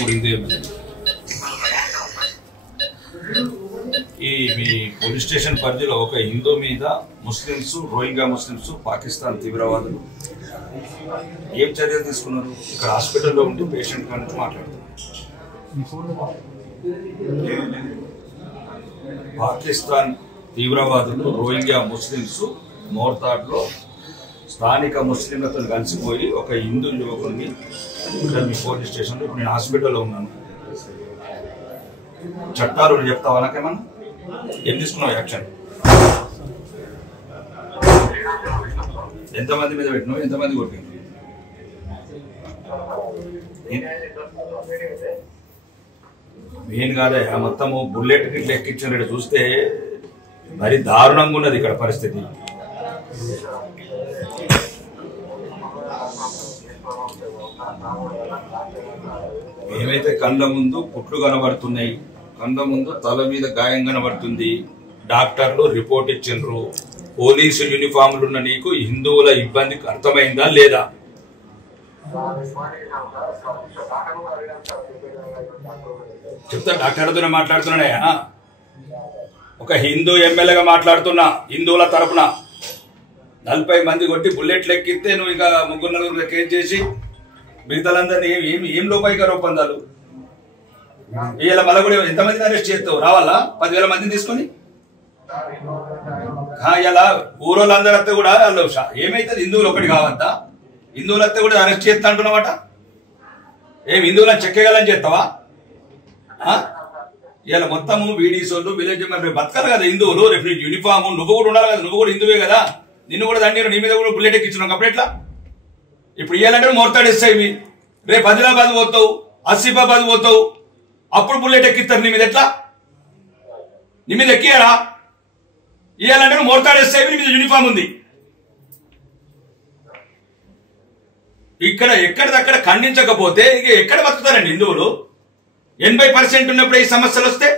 3 హిందూ ఎమ్మెల్యేలు. ఈ మీ police station పరిధిలో ఒక హిందూ మీద ముస్లిమ్స్, రోహింగ్యా ముస్లిమ్స్, పాకిస్తాన్ తీవ్రవాదులు ఏం చర్యలు తీసుకున్నారు? ఇక్కడ హాస్పిటల్లో ఉండి పేషెంట్ కానీ మాట్లాడుతున్నారు. పాకిస్తాన్ తీవ్రవాదులు రోహింగ్యా ముస్లిమ్స్ మోర్తాడ్లో స్థానిక ముస్లింలతో కలిసిపోయి ఒక హిందూ యువకుడిని ఇక్కడ మీ పోలీస్ స్టేషన్లో, ఇప్పుడు నేను హాస్పిటల్లో ఉన్నాను, చట్టాలు చెప్తావా నాకేమన్నా? ఏం తీసుకున్నావు యాక్షన్? ఎంతమంది మీద పెట్టినావు? ఎంతమంది కొట్టినావు? మెయిన్ కాదే మొత్తము బుల్లెట్ గిట్ల ఎక్కించిన చూస్తే మరి దారుణంగా ఉన్నది ఇక్కడ పరిస్థితి. ఏమైతే కళ్ళ ముందు పుట్లు కనబడుతున్నాయి, కళ్ళ ముందు తల మీద గాయం కనబడుతుంది, డాక్టర్లు రిపోర్ట్ ఇచ్చిండ్రు, పోలీసు యూనిఫామ్లు ఉన్న నీకు హిందువుల ఇబ్బందికి అర్థమైందా లేదా? చెప్తా, డాక్టర్తోనే మాట్లాడుతున్నాయా? ఒక హిందూ ఎమ్మెల్యేగా మాట్లాడుతున్నా, హిందువుల తరపున 40 మంది కొట్టి బుల్లెట్లు ఎక్కిస్తే నువ్వు ఇక 3-4 కేసు చేసి మిగతాలందరినీ ఏం లోపాయికార ఒప్పందాలు? వీళ్ళ మళ్ళీ కూడా ఎంతమందిని అరెస్ట్ చేస్తావు? రావాలా 10,000 మందిని తీసుకొని? ఇలా ఊరోళ్ళందరూ వస్తే కూడా వాళ్ళు ఏమైతుంది? హిందువులు ఒకటి కావద్దా? హిందువులు వస్తే కూడా అరెస్ట్ చేస్తా అంటున్నావట. ఏం హిందువులను చెక్కేయాలని చేస్తావా? ఇలా మొత్తము వీడీసోళ్ళు విలేజ్ మరి బతకాలి కదా హిందువులు. రేపు నీకు యూనిఫామ్, నువ్వు కూడా ఉండాలి కదా, నువ్వు కూడా హిందువే కదా, నిన్ను కూడా దండి నీ మీద కూడా బుల్లెట్ ఎక్కించున్నావు. అప్పుడు ఎట్లా? ఇప్పుడు ఇవ్వాలంటే మోర్తాడేస్తాయి, రేపు ఆదిలాబాద్ పోతావు, ఆసిఫాబాద్ పోతావు, అప్పుడు బుల్లెట్ ఎక్కిస్తారు నీ మీద. ఎట్లా నీ మీద ఎక్కియారా? ఇవ్వాలంటే నువ్వు మోర్తాడేస్తాయి, నీ మీద యూనిఫామ్ ఉంది. ఇక్కడ ఎక్కడిదక్కడ ఖండించకపోతే ఇక ఎక్కడ బతుకుతారండి హిందువులు? 80% ఉన్నప్పుడు ఈ సమస్యలు వస్తే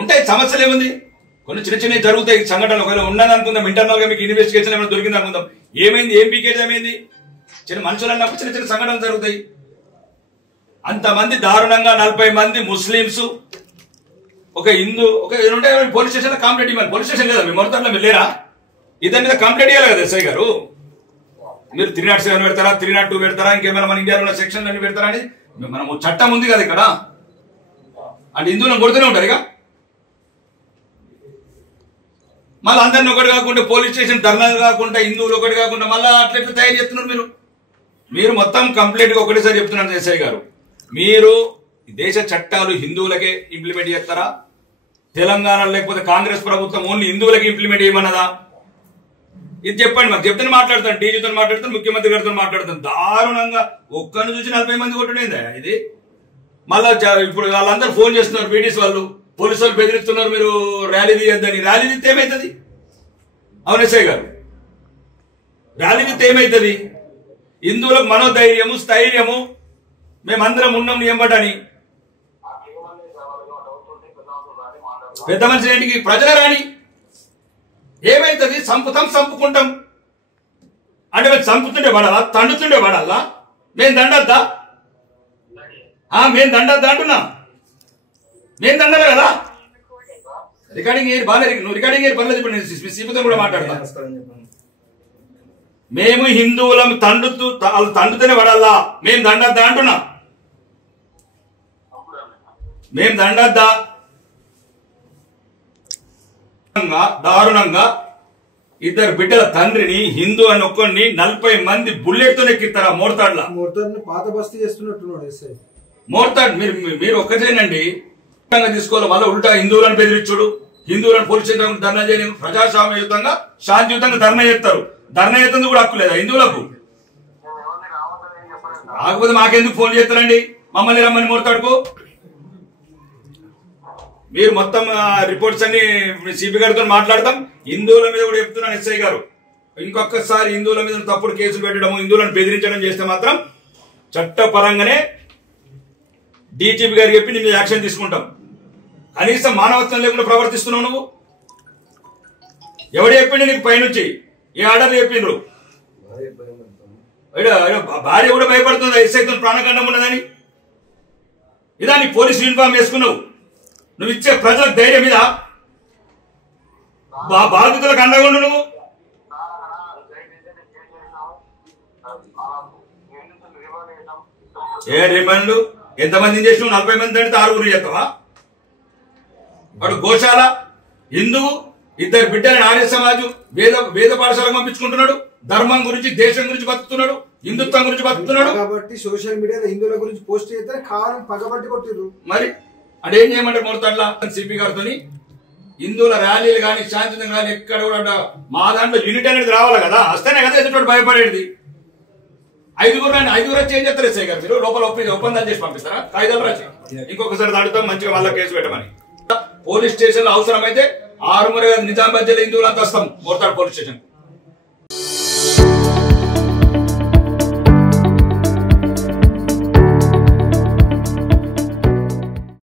ఉంటాయి. సమస్యలు ఏముంది? కొన్ని చిన్న చిన్నవి జరుగుతాయి సంఘటనలు. ఒకవేళ ఉన్నది అనుకుందాం, ఇంటర్నల్ గా మీకు ఇన్వెస్టిగేషన్ ఏమైనా దొరికింది అనుకుందాం, ఏమైంది, ఏం పీకేజ్ ఏమైంది, చిన్న మనుషులు అన్నప్పుడు చిన్న చిన్న సంఘటనలు జరుగుతాయి. అంతమంది దారుణంగా 40 మంది ముస్లింస్, ఒక హిందూ, ఒక ఉంటే పోలీస్ స్టేషన్ లో కంప్లైంట్ ఇవ్వాలి. పోలీస్ స్టేషన్ లేదా మీ మొత్తంలో మీరు లేరా? ఇద్దరి మీద కంప్లైంట్ ఇవ్వాలి కదా ఎస్ఐ గారు. మీరు 307 పెడతారా, 302 పెడతారా, ఇంకేమైనా మన ఇండియాలో ఉన్న సెక్షన్ అన్ని పెడతారా అని మనం చట్టం ఉంది కదా ఇక్కడ. అంటే హిందువులను కొడుతూనే ఉంటారు ఇక. మళ్ళీ అందరిని ఒకటి కాకుండా పోలీస్ స్టేషన్ ధర్నాలు కాకుండా హిందువులు ఒకటి కాకుండా మళ్ళీ అట్లెట్లు తయారు చేస్తున్నారు మీరు మొత్తం కంప్లీట్ గా ఒకటేసారి చెప్తున్నారు ఎస్ఐ గారు. మీరు దేశ చట్టాలు హిందువులకే ఇంప్లిమెంట్ చేస్తారా? తెలంగాణ లేకపోతే కాంగ్రెస్ ప్రభుత్వం ఓన్లీ హిందువులకి ఇంప్లిమెంట్ చేయమన్నదా? ఇది చెప్పండి. మాకు చెప్తే మాట్లాడతాను, డీజీతో మాట్లాడతాను, ముఖ్యమంత్రి గారితో మాట్లాడతాను. దారుణంగా ఒక్కరిని చూసి 40 మంది కొట్టడేందా ఇది? మళ్ళా ఇప్పుడు వాళ్ళందరూ ఫోన్ చేస్తున్నారు, పీడీస్ వాళ్ళు, పోలీసు వాళ్ళు బెదిరిస్తున్నారు, మీరు ర్యాలీ తీయద్దని. ర్యాలీ తీస్తే ఏమవుతుంది? అవును ఎస్ఐ గారు, ర్యాలీ తీస్తే ఏమవుతుంది? హిందువులకు మనోధైర్యము, స్థైర్యము, మేమందరం ఉన్నాం ఎంబటని. పెద్ద మనిషి ఏంటికి? ప్రజల రాని ఏమైతుంది? చంపుకుంటాం అంటే మేము చంపుతుండే పడాలా, తండుతుండే పడాలా? మేము దండద్దా? మేము దండద్దా అంటున్నా. మేము దండాలి కదా. రికార్డింగ్ బాగా నువ్వు రికార్డింగ్ పర్లేదు. ఇప్పుడు నేను సీపుతో కూడా మాట్లాడతా. మేము హిందువులం తండుతూనే పడాలా? మేము దండద్దా అంటున్నా. మేము దండద్దా? దారుణంగా ఇద్దరు బిడ్డల తండ్రిని, హిందూ అని ఒక్కడిని 40 మంది బుల్లెట్ తో ఎక్కిస్తారా? మోర్తాడ్లా పాత బస్తీ చేస్తున్నట్టున్నాడు ఎస్ఐ. మోర్తాడ్ మీరు ఒక్కటేనండి తీసుకోవాలి. మళ్ళీ ఉల్టా హిందువులను బెదిరించుడు, హిందువులను పోలీస్ స్టేషన్ ధర్నా చేయడం. ప్రజాస్వామ్యయుతంగా శాంతియుతంగా ధర్నా చేస్తారు. ధర్నా చేస్తుంది కూడా హక్కు లేదా హిందువులకు? కాకపోతే మాకెందుకు ఫోన్ చేస్తారండి? మమ్మల్ని రమ్మని మోర్తాడుకో. మీరు మొత్తం రిపోర్ట్స్ అన్ని సిపి గారితో మాట్లాడతాం. హిందువుల మీద కూడా చెప్తున్నాను ఎస్ఐ గారు, ఇంకొకసారి హిందువుల మీద తప్పుడు కేసులు పెట్టడం, హిందువులను బెదిరించడం చేస్తే మాత్రం చట్టపరంగానే డీజీపీ గారికి చెప్పి నీ మీద యాక్షన్ తీసుకుంటాం. కనీసం మానవత్వం లేకుండా ప్రవర్తిస్తున్నావు నువ్వు. ఎవడు చెప్పిండు నీకు పైనుంచి? ఏ ఆర్డర్ చెప్పిండ్రు? భార్య కూడా భయపడుతుంది ఎస్ఐతో ప్రాణఖండం ఉన్నదని. ఇదా నీ పోలీస్ యూనిఫామ్ వేసుకున్నావు? నువ్వు ఇచ్చే ప్రజలకు ధైర్యం మీద బాధితులకు అండగా నువ్వు ఏ రిమాండ్లు ఎంతమందిని చేసినావు? 40 మంది అంటే 6 చేస్తావా? వాడు గోశాల హిందువు 2 బిడ్డలని ఆర్య సమాజం వేద పాఠశాలకు పంపించుకుంటున్నాడు. ధర్మం గురించి దేశం గురించి బతుకుతున్నాడు, హిందుత్వం గురించి బతుకుతున్నాడు. కాబట్టి సోషల్ మీడియాలో హిందువుల గురించి పోస్ట్ చేస్తే కావాలని పగబట్టి కొట్టిర్రు. మరి అంటే ఏం చేయమంటారు? మొదట్లా సిపి గారితో హిందువుల ర్యాలీలు కానీ శాంతియుతంగా కానీ ఎక్కడ కూడా మా దాంట్లో యూనిట్ అనేది రావాలి కదా, వస్తేనే కదా ఎదుటి భయపడేది. 5 వచ్చి ఏం చేస్తారు ఎస్ఐ గారు? మీరు లోపల ఒప్పందాలు చేసి పంపిస్తారా? కాగితాలు రాసి ఇంకొకసారి దాడుతాం మంచిగా మళ్ళీ కేసు పెట్టమని. పోలీస్ స్టేషన్ లో అవసరమైతే 6 నిజామాబాద్ జిల్లా హిందువులంతా వస్తాం మోర్తాడ్ పోలీస్ స్టేషన్.